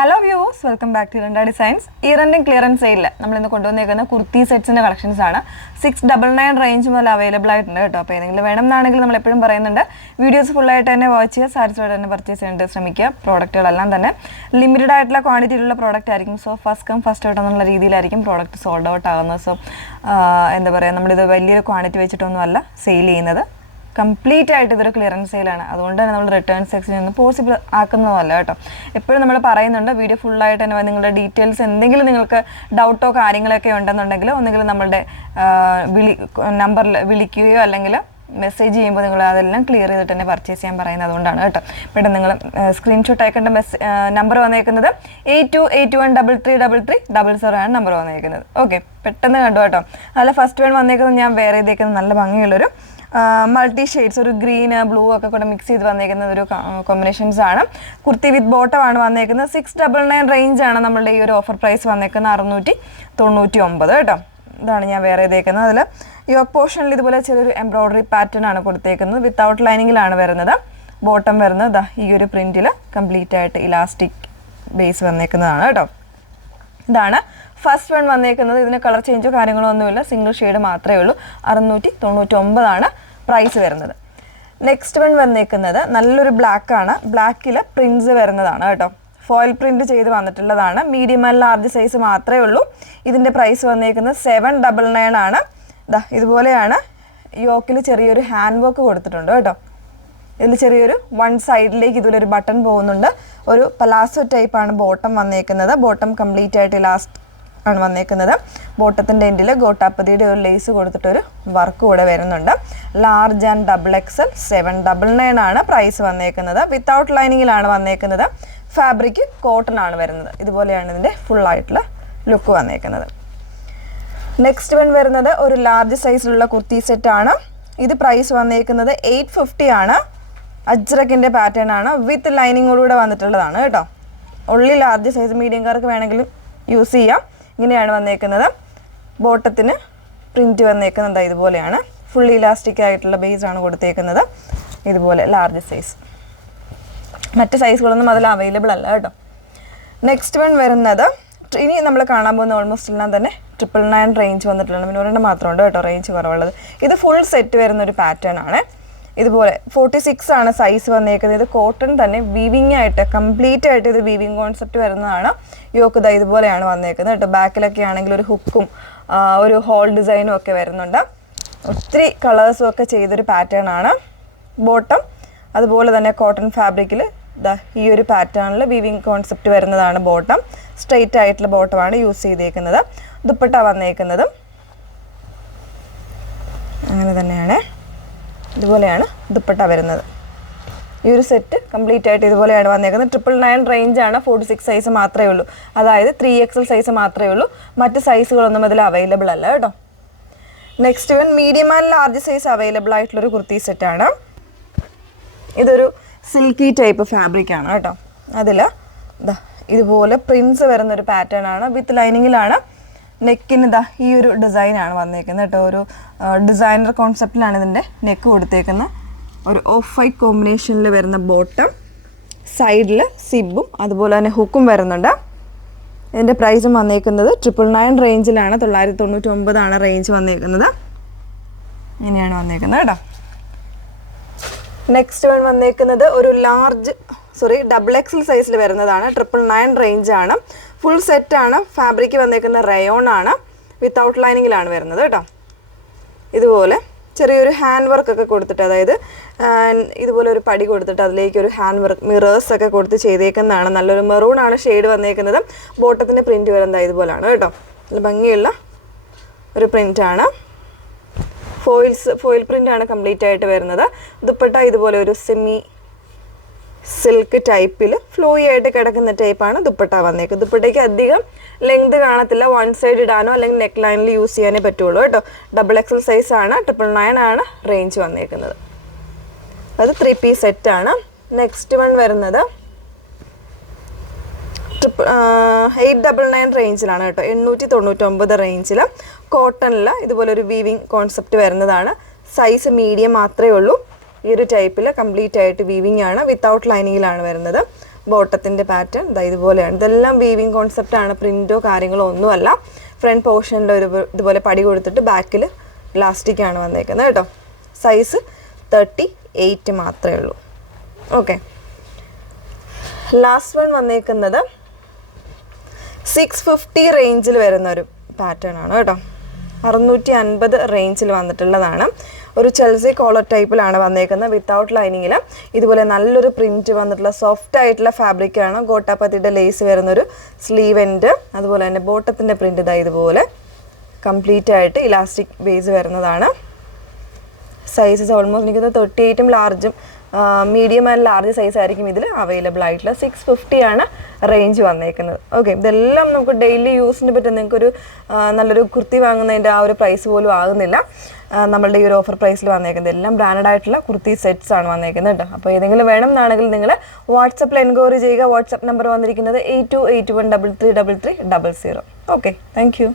Hello viewers, welcome back to Iranda Designs. Iranda clearance sale. നമ്മൾ ഇന്ന് കൊണ്ടുവന്നിരിക്കുന്ന kurti സെറ്റ്സിന്റെ collections ആണ്. 699 range മുതൽ അവൈലബിൾ ആയിട്ടുണ്ട് കേട്ടോ. അപ്പോൾ ഏതെങ്കിലും വേണമെന്നാണെങ്കിൽ നമ്മൾ എപ്പോഴും പറയുന്നുണ്ട് വീഡിയോസ് ഫുൾ ആയിട്ട് തന്നെ വാച്ച് ചെയ്യുക, സാറ്റിസ്ഫൈഡ് തന്നെ പർച്ചേസ് ചെയ്യാൻ ശ്രമിക്കുക. പ്രോഡക്റ്റുകളെല്ലാം തന്നെ ലിമിറ്റഡ് ആയിട്ടുള്ള ക്വാണ്ടിറ്റിയിലുള്ള പ്രോഡക്റ്റ് ആയിരിക്കും. So first come first out എന്നുള്ള രീതിയിലായിരിക്കും പ്രോഡക്റ്റ് സോൾഡ് ഔട്ട് ആകുന്നത്. സോ എന്താ പറയുക, നമ്മളിത് വലിയൊരു ക്വാണ്ടിറ്റി വെച്ചിട്ടൊന്നുമല്ല സെയിൽ ചെയ്യുന്നത്. കംപ്ലീറ്റ് ആയിട്ട് ഇതൊരു ക്ലിയറൻസ് സെയിലാണ്. അതുകൊണ്ട് തന്നെ നമ്മൾ റിട്ടേൺ സെക്ഷൻ ഒന്നും പോസിബിൾ ആക്കുന്നതല്ല കേട്ടോ. എപ്പോഴും നമ്മൾ പറയുന്നുണ്ട് വീഡിയോ ഫുള്ളായിട്ട് തന്നെ നിങ്ങളുടെ ഡീറ്റെയിൽസ് എന്തെങ്കിലും നിങ്ങൾക്ക് ഡൗട്ടോ കാര്യങ്ങളൊക്കെ ഉണ്ടെന്നുണ്ടെങ്കിൽ ഒന്നുകിൽ നമ്മളുടെ നമ്പറിൽ വിളിക്കുകയോ അല്ലെങ്കിൽ മെസ്സേജ് ചെയ്യുമ്പോൾ നിങ്ങൾ അതെല്ലാം ക്ലിയർ ചെയ്തിട്ട് തന്നെ പർച്ചേസ് ചെയ്യാൻ പറയുന്നത് അതുകൊണ്ടാണ് കേട്ടോ. ഇവിടെ നിങ്ങൾ സ്ക്രീൻഷോട്ട് അയക്കേണ്ട നമ്പർ വന്നേക്കുന്നത് 8281333300 ആണ് നമ്പർ വന്നേക്കുന്നത്. ഓക്കെ, പെട്ടെന്ന് കണ്ടു കേട്ടോ. അതിൽ ഫസ്റ്റ് വൺ വന്നേക്കുന്നത് ഞാൻ വേറെ ചെയ്തേക്കുന്നത് നല്ല ഭംഗിയുള്ളൊരു മൾട്ടി ഷെയ്ഡ്സ്, ഒരു ഗ്രീന് ബ്ലൂ ഒക്കെ കൂടെ മിക്സ് ചെയ്ത് വന്നേക്കുന്ന ഒരു കോമ്പിനേഷൻസ് ആണ്. കുർത്തി വിത്ത് ബോട്ടമാണ് വന്നേക്കുന്നത്. 699 റേഞ്ചാണ് നമ്മളുടെ ഈ ഒരു ഓഫർ പ്രൈസ് വന്നേക്കുന്നത്. 699 കേട്ടോ. ഇതാണ് ഞാൻ വേറെ ചെയ്തേക്കുന്നത്. അതിൽ യോക്ക് പോർഷനിൽ ഇതുപോലെ ചെറിയൊരു എംബ്രോയ്ഡറി പാറ്റേൺ ആണ് കൊടുത്തേക്കുന്നത്. വിത്തൗട്ട് ലൈനിങ്ങിലാണ് വരുന്നത്. ബോട്ടം വരുന്നത് ഈ ഒരു പ്രിന്റിൽ കംപ്ലീറ്റ് ആയിട്ട് ഇലാസ്റ്റിക് ബേസ് വന്നേക്കുന്നതാണ് കേട്ടോ. ഇതാണ് ഫസ്റ്റ് വൺ വന്നേക്കുന്നത്. ഇതിന് കളർ ചേഞ്ചോ കാര്യങ്ങളോ ഒന്നുമില്ല, സിംഗിൾ ഷെയ്ഡ് മാത്രമേ ഉള്ളൂ. 699 ആണ് പ്രൈസ് വരുന്നത്. നെക്സ്റ്റ് വൺ വന്നേക്കുന്നത് നല്ലൊരു ബ്ലാക്ക് ആണ്. ബ്ലാക്കിൽ പ്രിന്റ്സ് വരുന്നതാണ് കേട്ടോ. ഫോയിൽ പ്രിന്റ് ചെയ്ത് വന്നിട്ടുള്ളതാണ്. മീഡിയം ആൻഡ് ലാർജ് സൈസ് മാത്രമേ ഉള്ളൂ. ഇതിൻ്റെ പ്രൈസ് വന്നേക്കുന്നത് 799 ആണ്. ഇതുപോലെയാണ്. യോക്കിൽ ചെറിയൊരു ഹാൻഡ് വർക്ക് കൊടുത്തിട്ടുണ്ട് കേട്ടോ. ഇതിൽ ചെറിയൊരു വൺ സൈഡിലേക്ക് ഇതുപോലൊരു ബട്ടൺ പോകുന്നുണ്ട്. ഒരു പലാസോ ടൈപ്പാണ് ബോട്ടം വന്നേക്കുന്നത്. ബോട്ടം കംപ്ലീറ്റ് ആയിട്ട് ലാസ്റ്റ് ആണ് വന്നേക്കുന്നത്. ബോട്ടത്തിൻ്റെ എൻഡിൽ ഗോട്ടാപ്പതിയുടെ ഒരു ലേസ് കൊടുത്തിട്ടൊരു വർക്ക് കൂടെ വരുന്നുണ്ട്. ലാർജ് ആൻഡ് XXL 799 ആണ് പ്രൈസ് വന്നേക്കുന്നത്. വിത്തൗട്ട് ലൈനിങ്ങിലാണ് വന്നേക്കുന്നത്. ഫാബ്രിക് കോട്ടൺ ആണ് വരുന്നത്. ഇതുപോലെയാണ് ഇതിൻ്റെ ഫുള്ളായിട്ടുള്ള ലുക്ക് വന്നേക്കുന്നത്. നെക്സ്റ്റ് വൺ വരുന്നത് ഒരു ലാർജ് സൈസിലുള്ള കുർത്തി സെറ്റാണ്. ഇത് പ്രൈസ് വന്നേക്കുന്നത് 850 ആണ്. അജ്രക്കിൻ്റെ പാറ്റേൺ ആണ്. വിത്ത് ലൈനിങ്ങോടുകൂടെ വന്നിട്ടുള്ളതാണ് കേട്ടോ. ഉള്ളി ലാർജ് സൈസ് മീഡിയംകാർക്ക് വേണമെങ്കിലും യൂസ് ചെയ്യാം. ഇങ്ങനെയാണ് വന്നേക്കുന്നത്. ബോട്ടത്തിന് പ്രിൻറ്റ് വന്നേക്കുന്നത് ഇതുപോലെയാണ്. ഫുള്ളി ഇലാസ്റ്റിക് ആയിട്ടുള്ള ബേസ് ആണ് കൊടുത്തേക്കുന്നത്. ഇതുപോലെ ലാർജ് സൈസ്. മറ്റ് സൈസുകളൊന്നും അതിൽ അവൈലബിൾ അല്ല കേട്ടോ. നെക്സ്റ്റ് വൺ വരുന്നത് ഇനി നമ്മൾ കാണാൻ പോകുന്ന ഓൾമോസ്റ്റ് എല്ലാം തന്നെ 999 റേഞ്ച് വന്നിട്ടുള്ളത്. പിന്നെ ഒരെണ്ണം മാത്രമുണ്ട് കേട്ടോ റേഞ്ച് കുറവുള്ളത്. ഇത് ഫുൾ സെറ്റ് വരുന്നൊരു പാറ്റേൺ ആണ്. ഇതുപോലെ 46 ആണ് സൈസ് വന്നേക്കുന്നത്. ഇത് കോട്ടൺ തന്നെ വീവിങ് ആയിട്ട് കംപ്ലീറ്റ് ആയിട്ട് ഇത് വീവിങ് കോൺസെപ്റ്റ് വരുന്നതാണ്. യോക്ക് ഇതുപോലെയാണ് വന്നേക്കുന്നത് കേട്ടോ. ബാക്കിലൊക്കെ ആണെങ്കിൽ ഒരു ഹുക്കും ഒരു ഹോൾ ഡിസൈനും ഒക്കെ വരുന്നുണ്ട്. ഒത്തിരി കളേഴ്സും ഒക്കെ ചെയ്തൊരു പാറ്റേൺ ആണ്. ബോട്ടം അതുപോലെ തന്നെ കോട്ടൺ ഫാബ്രിക്കിൽ ഈ ഒരു പാറ്റേണിൽ വീവിങ് കോൺസെപ്റ്റ് വരുന്നതാണ്. ബോട്ടം സ്ട്രെയിറ്റ് ആയിട്ടുള്ള ബോട്ടമാണ് യൂസ് ചെയ്തേക്കുന്നത്. ദുപ്പട്ട വന്നേക്കുന്നതും അങ്ങനെ തന്നെയാണ്. ഇതുപോലെയാണ് ദുപ്പട്ട വരുന്നത്. ഈ ഒരു സെറ്റ് കംപ്ലീറ്റ് ആയിട്ട് ഇതുപോലെയാണ് വന്നേക്കുന്നത്. 999 റേഞ്ചാണ്. 46 സൈസ് മാത്രമേ ഉള്ളൂ. അതായത് 3XL സൈസ് മാത്രമേ ഉള്ളൂ. മറ്റ് സൈസുകളൊന്നും അതിൽ അവൈലബിൾ അല്ല കേട്ടോ. Next one medium and large size available ആയിട്ടുള്ളൊരു കുർത്തി സെറ്റാണ്. ഇതൊരു സിൽക്കി ടൈപ്പ് ഫാബ്രിക് ആണ് കേട്ടോ. അതിൽ ഇതുപോലെ പ്രിൻസ് വരുന്നൊരു പാറ്റേൺ ആണ്. വിത്ത് ലൈനിങ്ങിലാണ്. നെക്കിന് ഈ ഒരു ഡിസൈനാണ് വന്നേക്കുന്നത് കേട്ടോ. ഒരു ഡിസൈനർ കോൺസെപ്റ്റിലാണ് ഇതിൻ്റെ നെക്ക് കൊടുത്തേക്കുന്നത്. ഒരു ഓഫ് വൈറ്റ് കോമ്പിനേഷനിൽ വരുന്ന ബോട്ടം, സൈഡിൽ സിബും അതുപോലെ തന്നെ ഹുക്കും വരുന്നുണ്ട്. ഇതിൻ്റെ പ്രൈസും വന്നേക്കുന്നത് 999 റേഞ്ചിലാണ്. 999 ആണ് റേഞ്ച് വന്നേക്കുന്നത്. ഇങ്ങനെയാണ് വന്നേക്കുന്നത് കേട്ടോ. നെക്സ്റ്റ് വൺ വന്നേക്കുന്നത് ഒരു XXL സൈസിൽ വരുന്നതാണ്. 999 റേഞ്ചാണ്. ഫുൾ സെറ്റാണ്. ഫാബ്രിക് വന്നേക്കുന്ന റയോൺ ആണ്. വിത്തൗട്ട് ലൈനിങ്ങിലാണ് വരുന്നത് കേട്ടോ. ഇതുപോലെ ചെറിയൊരു ഹാൻഡ് വർക്ക് ഒക്കെ കൊടുത്തിട്ട്, അതായത് ഇതുപോലെ ഒരു പടി കൊടുത്തിട്ട് അതിലേക്ക് ഒരു ഹാൻഡ് വർക്ക് മിറേഴ്സ് ഒക്കെ കൊടുത്ത് ചെയ്തേക്കുന്നതാണ്. നല്ലൊരു മെറൂൺ ആണ് ഷെയ്ഡ് വന്നേക്കുന്നത്. ബോട്ടത്തിൻ്റെ പ്രിൻറ്റ് വരുന്നത് ഇതുപോലെയാണ് കേട്ടോ. നല്ല ഭംഗിയുള്ള ഒരു പ്രിൻ്റാണ്. ഫോയിൽ പ്രിൻ്റ് ആണ് കംപ്ലീറ്റ് ആയിട്ട് വരുന്നത്. ദുപ്പട്ട ഇതുപോലെ ഒരു സെമി സിൽക്ക് ടൈപ്പിൽ ഫ്ലോയി ആയിട്ട് കിടക്കുന്ന ടൈപ്പാണ് ദുപ്പട്ട വന്നേക്കുന്നത്. ദുപ്പട്ടയ്ക്ക് അധികം ലെങ്ത് കാണത്തില്ല. വൺ സൈഡ് ഇടാനോ അല്ലെങ്കിൽ നെക്ക് ലൈനിൽ യൂസ് ചെയ്യാനേ പറ്റുള്ളൂ കേട്ടോ. XXL സൈസ് ആണ്. 999 ആണ് റേഞ്ച് വന്നേക്കുന്നത്. അത് 3 പീസ് സെറ്റാണ്. നെക്സ്റ്റ് വൺ വരുന്നത് 899 റേഞ്ചിലാണ് കേട്ടോ. 899 റേഞ്ചിൽ കോട്ടണിൽ ഇതുപോലെ ഒരു വീവിങ് കോൺസെപ്റ്റ് വരുന്നതാണ്. സൈസ് മീഡിയം മാത്രമേ ഉള്ളൂ. ഈ ഒരു ടൈപ്പിൽ കംപ്ലീറ്റ് ആയിട്ട് വീവിങ് ആണ്. വിത്തൗട്ട് ലൈനിങ്ങിലാണ് വരുന്നത്. ബോട്ടത്തിൻ്റെ പാറ്റേൺ ഇതുപോലെയാണ്. ഇതെല്ലാം വീവിങ് കോൺസെപ്റ്റ് ആണ്, പ്രിൻറ്റോ കാര്യങ്ങളോ ഒന്നുമല്ല. ഫ്രണ്ട് പോർഷനിൽ ഇതുപോലെ പടി കൊടുത്തിട്ട് ബാക്കിൽ ഇലാസ്റ്റിക്കാണ് വന്നേക്കുന്നത് കേട്ടോ. സൈസ് 38 മാത്രമേ ഉള്ളൂ. ഓക്കെ, ലാസ്റ്റ് വൺ വന്നേക്കുന്നത് 650 റേഞ്ചിൽ വരുന്ന ഒരു പാറ്റേൺ ആണ് കേട്ടോ. 650 റേഞ്ചിൽ വന്നിട്ടുള്ളതാണ്. ഒരു ചെൽസി കോളർ ടൈപ്പിലാണ് വന്നേക്കുന്നത്, വിത്തൗട്ട് ലൈനിങ്ങിൽ. ഇതുപോലെ നല്ലൊരു പ്രിൻറ്റ് വന്നിട്ടുള്ള സോഫ്റ്റ് ആയിട്ടുള്ള ഫാബ്രിക്കാണ്. ഗോട്ടാപ്പത്തിയുടെ ലേസ് വരുന്നൊരു സ്ലീവ് എൻഡ്, അതുപോലെ തന്നെ ബോട്ടത്തിൻ്റെ പ്രിൻറ്റ് ഇതുപോലെ കംപ്ലീറ്റ് ആയിട്ട് ഇലാസ്റ്റിക് ബേസ് വരുന്നതാണ്. സൈസസ് ഓൾമോസ്റ്റ് എനിക്ക് 38 ലാർജും മീഡിയം ആൻഡ് ലാർജ് സൈസ് ആയിരിക്കും ഇതിൽ അവൈലബിൾ ആയിട്ടുള്ള. 650 ആണ് റേഞ്ച് വന്നേക്കുന്നത്. ഓക്കെ, ഇതെല്ലാം നമുക്ക് ഡെയിലി യൂസിന് പറ്റും. നിങ്ങൾക്കൊരു നല്ലൊരു കുർത്തി വാങ്ങുന്നതിൻ്റെ ആ ഒരു പ്രൈസ് പോലും ആകുന്നില്ല നമ്മളുടെ ഈ ഒരു ഓഫർ പ്രൈസിൽ വന്നേക്കുന്നത്. എല്ലാം ബ്രാൻഡഡ് ആയിട്ടുള്ള കുർത്തി സെറ്റ്സ് ആണ് വന്നേക്കുന്നത് കേട്ടോ. അപ്പോൾ ഏതെങ്കിലും വേണം എന്നാണെങ്കിൽ നിങ്ങൾ വാട്സപ്പിൽ എൻക്വയറി ചെയ്യുക. വാട്സപ്പ് നമ്പർ വന്നിരിക്കുന്നത് 8281333300. Okay, thank you.